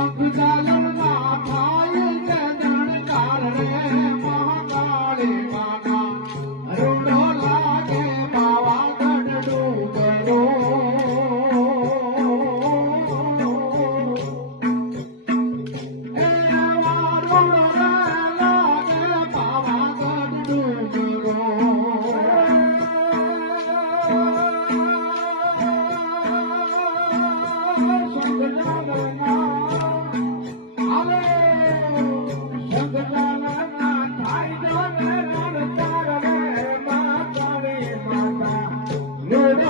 Yeah, we got love.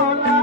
Hola.